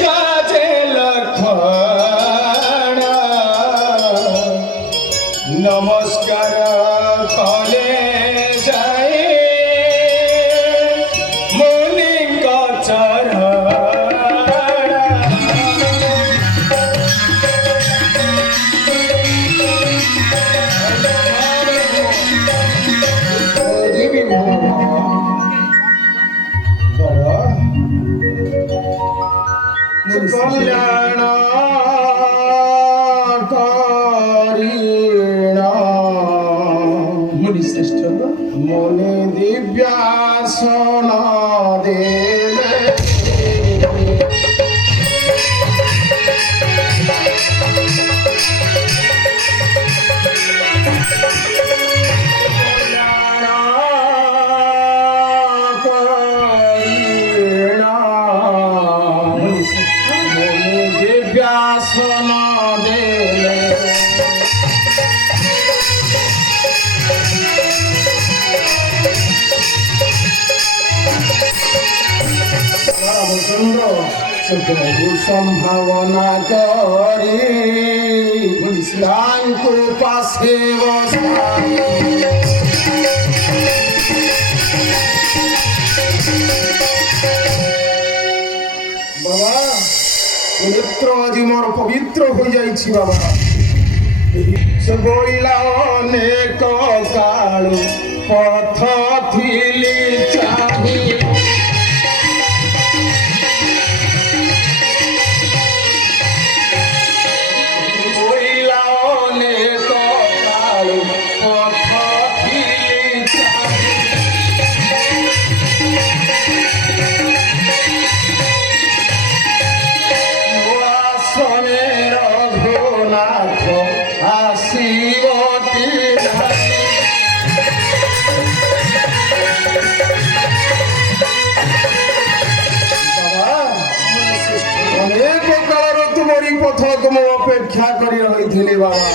কাজে লক্ষণ নমস্কার কলে যায় মুনিଙ୍କ চরণ কল্যাণ মুনি শ্রেষ্ঠ মুনি দিব্যাসন দেলে দিব্যাসন দেলে সম্ভাবনা করি তাଙ୍କୁ পাশে বসাই বাবা নেত্র আজি মোর পবিত্র হয়ে যাইছি বাবা সে বইলা অনেক কালু পথ থিলি চাহি পথক মো অপেক্ষা করি রইলি বাবা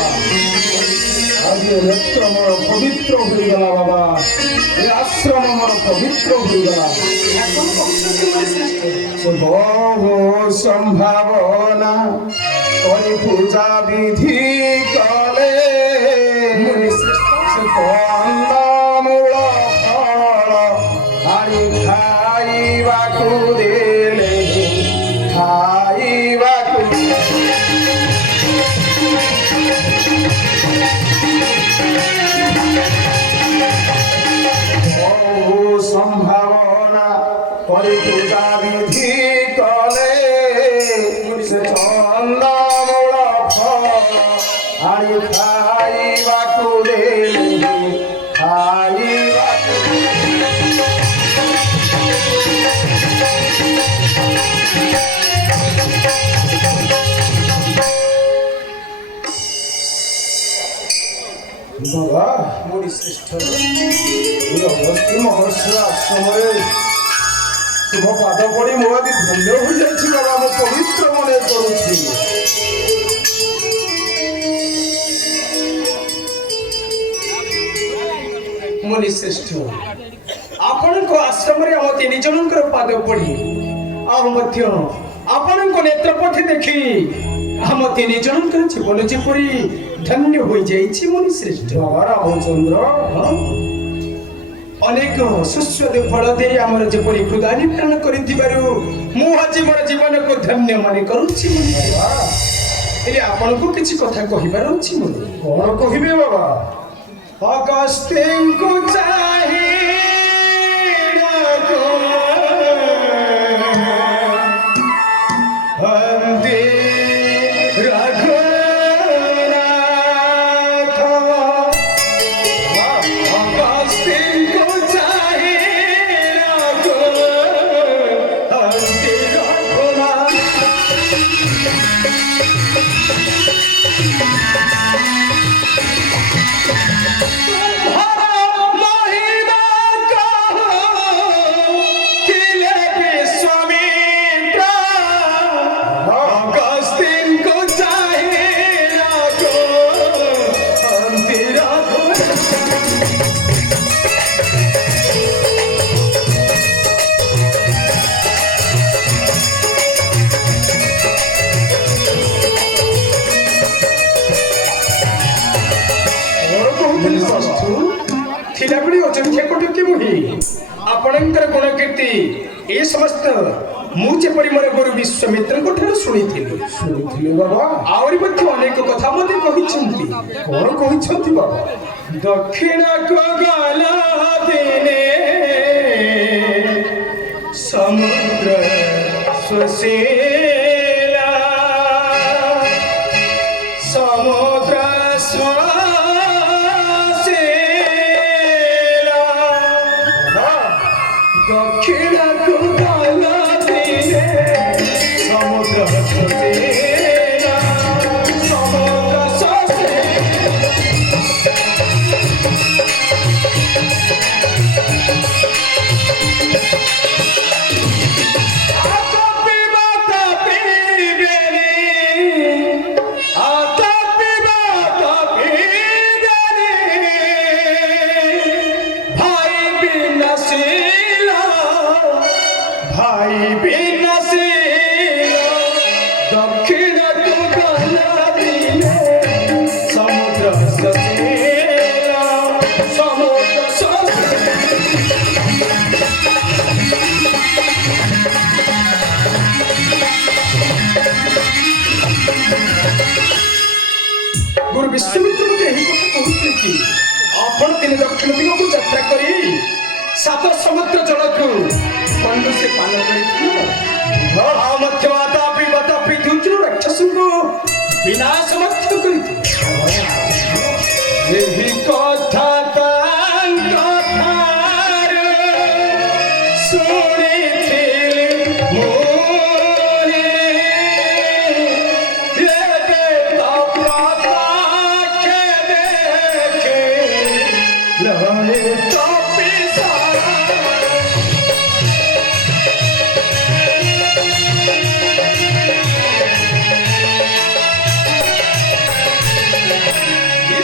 আজ নেত্র মোর পবিত্র হয়ে গেল বাবা এই আশ্রম মোর পবিত্র হয়ে গেল বহু সম্ভাবনা করে পূজা বিধি কলে কন্দমূল ফল হারি খাইବାକୁ দেলে খাইବାକୁ সম্ভাবনা করে পূজা বিধি কলে সে চন্দমূল ফল আনি খাইବାକୁ দেলে খাইବାକୁ বাবা মুনি শ্রেষ্ঠ এই অবস্থি মহর্ষি আশ্রমে তুম পাদ পড়ি মো আজ ধন্য হয়ে যাচ্ছি বাবা মো পবিত্র মনে করুছি মুনি শ্রেষ্ঠ ଆପଣଙ୍କ ଆଶ୍ରମରେ ଆମ ତିନି ଜଣଙ୍କର ପାଦ ପଡ଼ି ଆଉ ମଧ୍ୟ ଆପଣଙ୍କ ନେତ୍ର ପଥେ ଦେଖି ଆମ ତିନି ଜଣଙ୍କର ଜୀବନ ଯେପରି ଧନ୍ୟ ହୋଇଯାଇଛି ମୁନି ଶ୍ରେଷ୍ଠ ବାବା ରାମଚନ୍ଦ୍ର ଅନେକ ସୁସ୍ୱାଦୁ ଫଳ ଦେଇ ଆମର ଯେପରି ହୃଦୟ ନିବାରଣ କରିଥିବାରୁ ମୁଁ ଆଜି ମୋର ଜୀବନକୁ ଧନ୍ୟ ମନେ କରୁଛି ବାବା ହେଲେ ଆପଣଙ୍କୁ କିଛି କଥା କହିବାର ଅଛି ମୁନି କଣ କହିବେ ବାବା ଅଗସ୍ତ୍ୟଙ୍କୁ ଚାହିଁ तुम्हारा महिमा ଏ ସମସ୍ତ ମୁଁ ଯେପରି ମୋର ଗୁରୁ ବିଶ୍ୱାମିତ୍ରଙ୍କ ଠାରୁ ଶୁଣିଥିଲି। ବାବା ଆହୁରି ମଧ୍ୟ ଅନେକ କଥା ମୋତେ କହିଛନ୍ତି। କଣ କହିଛନ୍ତି ବାବା? ଦକ୍ଷିଣକୁ ଗଲା ଦିନେ ସମୁଦ୍ର ସୁଶୀଲା ସମୁଦ୍ର ସୁଶୀଲା ଦକ୍ଷିଣକୁ ଗଲା ଦିନେ ସମୁଦ୍ର ସୁଶୀଲା ସମୁଦ୍ର गुरु विश्वामित्र मते एही कथा कहते कि आपण दिन दक्षिण दिगକୁ ଯାତ୍ରା କରି ସାତ ସମୁଦ୍ର ଜଳକୁ ପଣ୍ଡୁ ସେ ପାନ କରିଥିଲେ ଆଉ ମଧ୍ୟ ଆତାପି ବତାପି ଦୁର୍ଜନ ରାକ୍ଷସଙ୍କୁ ବିନାଶ ମଧ୍ୟ କରିଥିଲେ। ଏହି କଥା ତାଙ୍କ ଠାରୁ ଶୁଣିଥିଲି ମୁଁ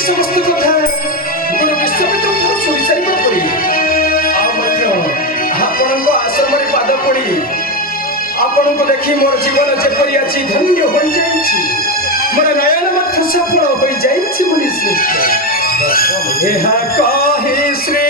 समस्त कथा गुरु विश्वामित्र शुणी सारा परी आपण आश्रम पाद पड़ी आपण को देखी मोर जीवन जेपरी अच्छी धन्य हो जाइए मोर नयन सफल हो जाइए श्रेष्ठ कही श्री